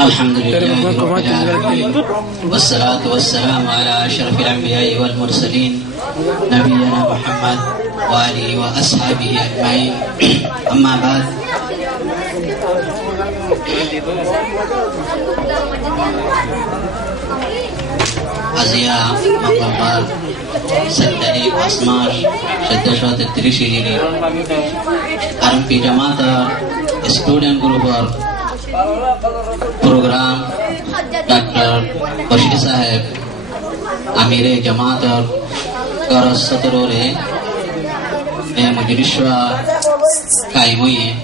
الحمد لله والصلاة والسلام على أشرف الأنبياء والمرسلين نبينا محمد وآله وأصحابه أجمعين. أما بعد، Azia Makbar Sedari Asmar Sedaswa Tetrisi Jiri Arumpi Jamata Student Group Program Dr. Bashir Sahib Amire Jamata Karas Saturore Mujirishwa Kaimui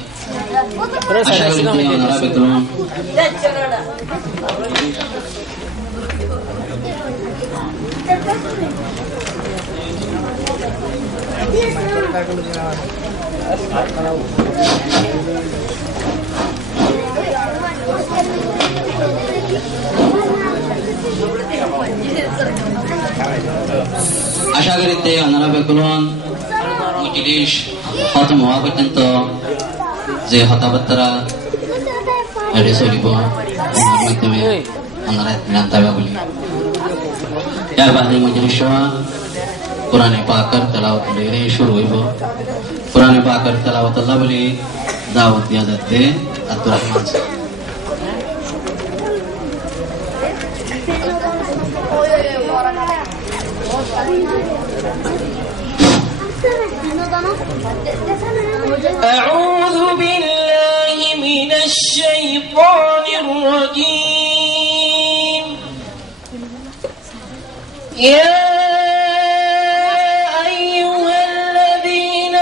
Asharulti Honorable Aşağı görüntü Honorable Kulon Mujilish Hatam Muhakkak Tento Zey Hatabattara Ade Solibo Muhammad Teme Honorable Milan Tabaguli Ya Bahri Mujilishwa Quran Pakar Talawat Lere Shuru Ibo Quran Pakar Talawat Allah Bali Dawat Yadatte Abdul Rahman أعوذ بالله من الشيطان الرجيم يا أيها الذين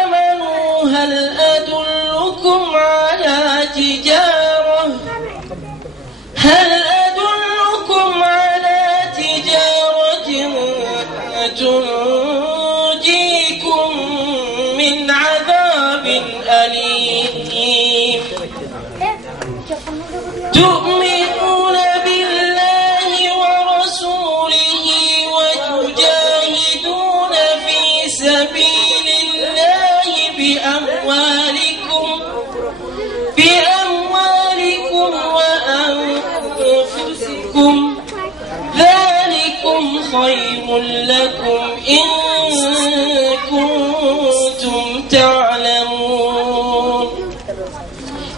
آمنوا هل أدلكم على تجارة تنجيكم من عذاب أليم تؤمنون بالله ورسوله وتجاهدون في سبيل الله بأموالكم وأنفسكم ذلكم خير لكم إن كنتم تعلمون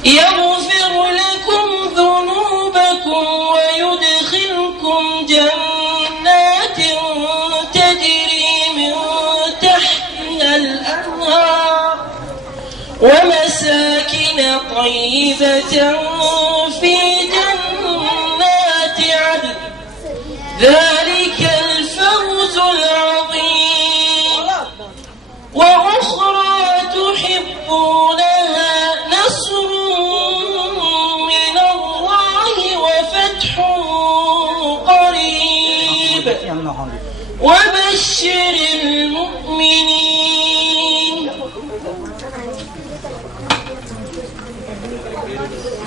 يغفر لكم ذنوبكم ويدخلكم جنات تجري من تحتها الأنهار ومساكن طيبة في جنات عدن ذلك الفوز العظيم وأخرى تحبونها نصر من الله وفتح قريب وبشر المؤمنين.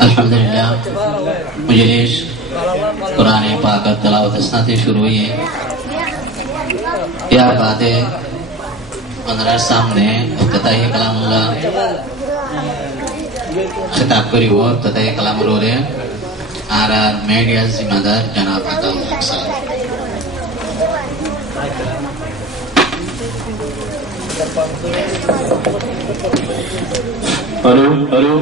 الحمد لله مجلس قرآن पाक तलावत से शुरू हुई है। यह बातें पंद्रह सामने इफ्तिताही कलामुल्लाह खिताब करी हुआ इफ्तिताही कलाम रो रहे आर मीडिया जिम्मेदार जनाब अताउल्लाह साहब। Hello hello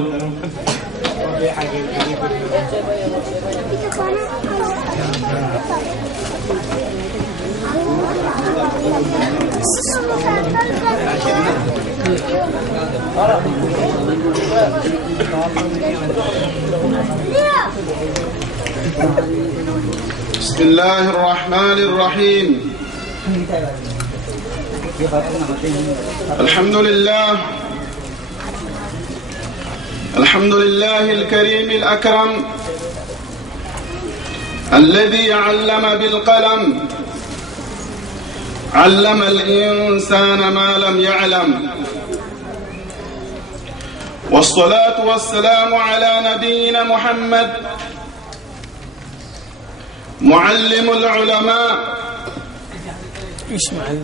بسم الله الرحمن الرحيم. الحمد لله الكريم الأكرم الذي علم بالقلم علم الإنسان ما لم يعلم والصلاة والسلام على نبينا محمد معلم العلماء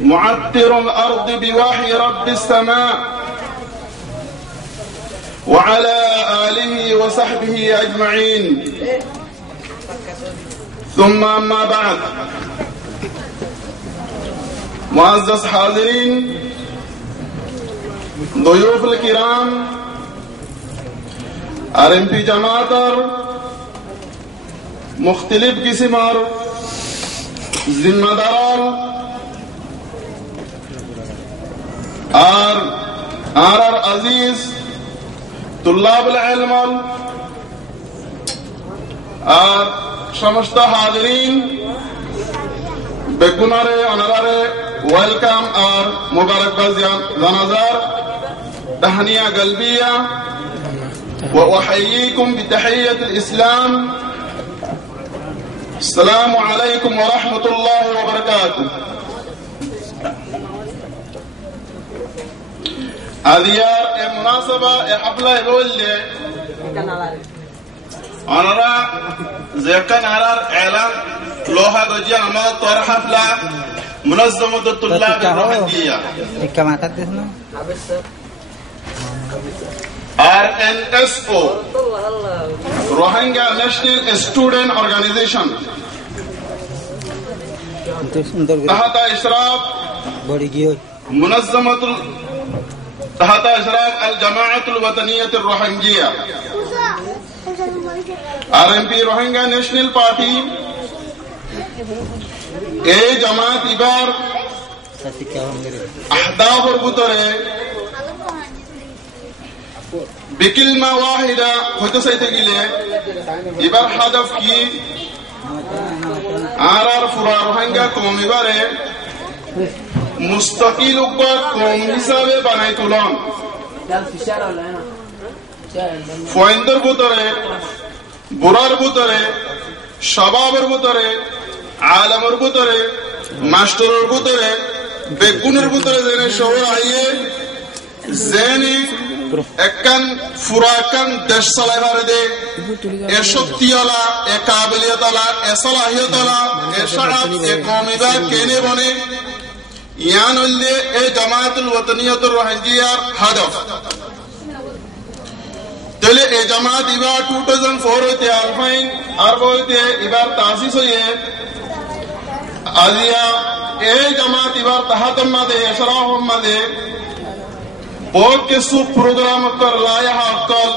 معطر الأرض بوحي رب السماء وعلى آله وصحبه أجمعين ثم أما بعد معزز حاضرين ضيوف الكرام RMP جماعتر مختلف قسمار जिम्मेदार আর আজিজ তুল্লাবুল ইলম আর সমস্ত হাজিরিন বেগুনারে অনারারে ওয়েলকাম আর মুবারকবাদ জানাজার তাহনিয়া কলবিয়া واحييكم بتحيه الاسلام السلام عليكم ورحمة الله وبركاته. أذيار المناسبة حفلة يقول لي أنا زيكن على إعلان لوها جوجي أنا طور حفلة منظمة الطلاب الروحانية RNSO Rohingya National Student Organization تحت إشراف تحت إشراف الجماعة الوطنية الروهنجية RMP Rohingya National Party এই জামাত এবার আহদাফের ভিতরে بكلمة واحدة هتسيت إليه إبار هدف كي آرار فرار روهينجا قوم إباره مستقل أكبر قوم حسابه بناي تولون فويندر بوتره برار بوتره شبابر بوتره عالمر بوتره ماشترر بوتره بگونر بوتره زنه شعور آئیه زنه একখান ফুরাকান দেশ চালাইবারে দে এ শক্তিওয়ালা এ কাবিলিয়তওয়ালা এ সালাহিয়তওয়ালা এ শাআব এ কওমিবা কেনে বনে ইয়ান হইলে এই জামায়াতুল ওয়াতানিয়াতুর রোহিঙ্গিয়ার হাদফ তাহলে এই জামাত এবার 2004 হইতে আলফাইন আর বলতে এবার তাসিস হয়ে আজিয়া এই জামাত এবার তাহাতম মাদে ইশরাফ মাদে बहुत के सुप प्रोग्राम कर लाया है अक्कल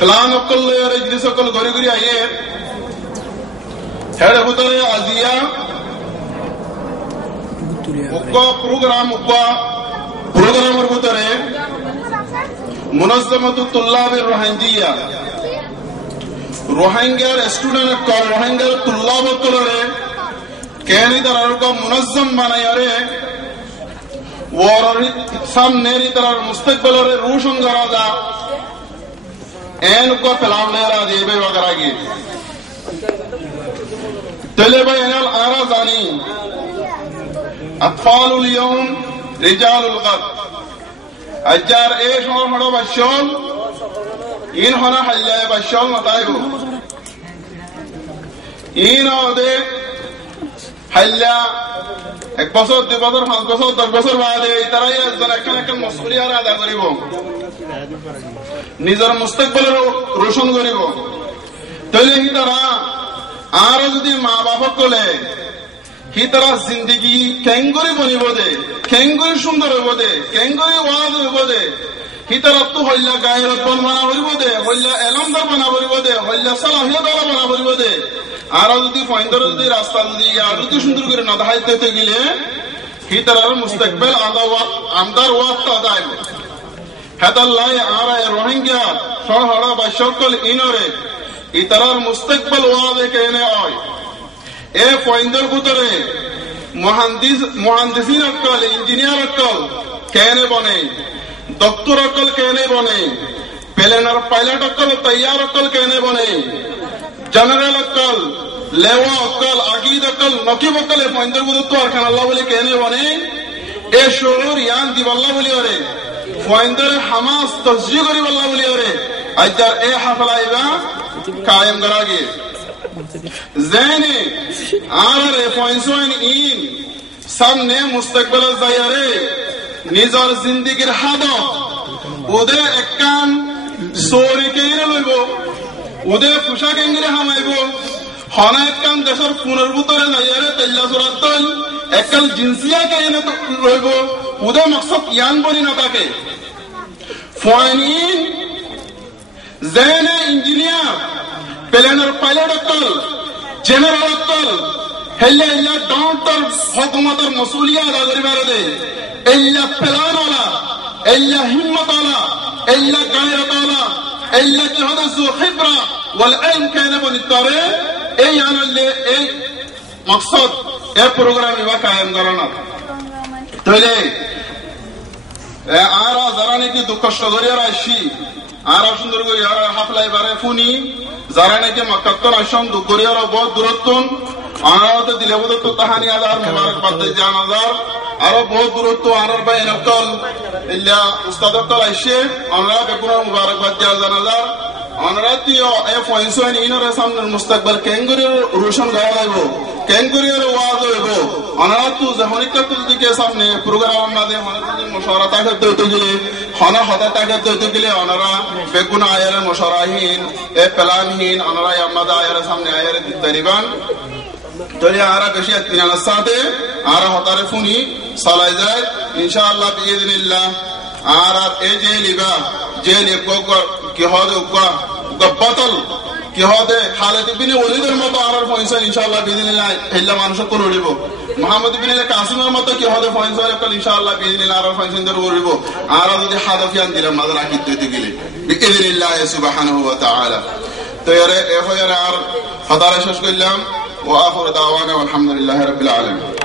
क्लान अक्कल ले रहे जिस अक्कल गरी गरी आये हेड बुतरे आजिया उक्का प्रोग्राम और बुतरे मुनज़्ज़मतु तुल्लाब रोहिंजिया रोहिंग्या स्टूडेंट अक्कल रोहिंग्या तुल्लाब अक्कल रे कहनी तरह का मुनज़्ज़म बनाया रे और सामने तरह मुस्तकबिल और रोशन करा था एन को फैलाव ले रहा दे बे वगैरह की तले भाई एनल आरा जानी अत्फालुल यौम रिजालुल गद अजार एश और हड़ो बच्चों इन होना हल्ले बच्चों बताएगो इन औदे हल्ला এক বছর 2 বছর 5 বছর 10 বছর বাদে তারাই একজন একজন মাসউলিয়াত আদা করিব নিজের মুস্তাকবিল রোশন করিব তাহলে হি তারা আর যদি মা বাপ কলে হি তারা জিন্দেগি কেঙ্গরি বনিব দে কেঙ্গরি সুন্দর হইব দে কেঙ্গরি ওয়াজ হইব দে হি তারা তো হইলা গায়রত বানা হইব দে হইলা এলমদার বানা হইব দে হইলা সালাহিয়ত বানা হইব দে আর যদি ফাইন্ডার যদি রাস্তা যদি আর যদি সুন্দর করে না দেখাইতে গেলে হি তারার মুস্তাকবিল আমদার ওয়াক্ত আদায় হেতাল্লাহ আর রোহিঙ্গা সহড়া বা সকল ইনরে ই তারার মুস্তাকবিল ওয়াদে কেনে হয় এ ফাইন্ডার ভিতরে মুহান্দিসিন অকল ইঞ্জিনিয়ার অকল কেনে বনে ডক্টর অকল কেনে বনে প্লেনার পাইলট অকল তৈয়ার অকল কেনে বনে जनरल अक्कल लेवा अक्कल अकीद अक्कल नकीब अक्कल है पॉइंटर को तो अरकान अल्लाह बोले कहने बने ए शोर यान दी अल्लाह बोले अरे पॉइंटर हमास तस्जीह करी अल्लाह बोले अरे अजर ए हफला इबा कायम करागे ज़हने आरे पॉइंट्स इन सब ने मुस्तकबिल ज़ायरे निज़ार जिंदगी हादो ওদে একখান চোরি কেইরে লইব ওদে পোশাক এঙ্গিরে হামাইব হনা একখান দেশের পুনর্ভূতরে যাইয়ারে তেল্লা চোরাত তৈল একখান জিন্সিয়া কেইনে লইব ওদে মকসদ ইয়ান বলি না তাকে ফয়নিন জেনে ইঞ্জিনিয়ার প্লেনের পাইলট অক্কল জেনারেল অক্কল হেল্লা ইল্লা ডাউনটার হুকুমতের মসউলিয়া আদা করিবার দে ইল্লা প্লানওয়ালা ইল্লা হিম্মতওয়ালা ইল্লা গায়রতওয়ালা ইল্লা কি হদা জু খিবরা ওয়াল ইলম কানা বনিতরে এই আনলে এই মকসদ এই প্রোগ্রাম ইবা কায়েম করানো তাইলে আর যারা নাকি দুঃখ কষ্ট করিয়া আসি আর সুন্দর করে হাফলাই বারে ফুনি যারা নাকি মক্কাত্তর আসন দুঃখ করিয়া বহুত দূরত্ব আনাতে দিলে বোধ তো তাহানি আদার মুবারকবাদ জান আদার আরো বহুত দূরত্ব আনার ভাই নকল ইল্লা উস্তাদত্তর আইসে আমরা বেকুনা মুবারকবাদ জান আদার অনরাতিও এ ফয়সন ইনরে সামনের মুস্তাকবাল কেঙ্গুরি রোশন গায়া লাগবো কেঙ্গুরির ওয়াজ হইব অনারাতু জাহনিকা তুলদিকে সামনে প্রোগ্রাম আমাদের হনাতুল মুশাওয়ারা তাকে তো গেলে হনা হতা তাকে তো গেলে অনারা বেগুনা আয়ারে মুশারাহিন এ প্ল্যানহীন অনারা আমাদের আয়ারে সামনে আয়ারে দিতারিবান তলে আরা বেশি আত্মিনার সাথে আরা হতারে ফুনি সালাই যায় ইনশাআল্লাহ বিইذنিল্লাহ আর এই যে লিবা যে লিবক কি হবে উকা বতল কি হবে খালিদ ইবনে ওলীদের মতো আর ফয়সাল ইনশাআল্লাহ বিইذنিল্লাহ হেল্লা মানুষ করুলিব মুহাম্মদ ইবনে কাসিমের মতো কি হবে ফয়সাল একটা ইনশাআল্লাহ বিইذنিল্লাহ আর ফয়সাল করুলিব আর যদি হাদাফিয়ান দিলে মাদরা কি দিতে গেলে বিইذنিল্লাহ সুবহানাহু ওয়া তাআলা তো এর আর হদারে শেষ করলাম ওয়া আখির দাওয়ানা আলহামদুলিল্লাহি রাব্বিল আলামিন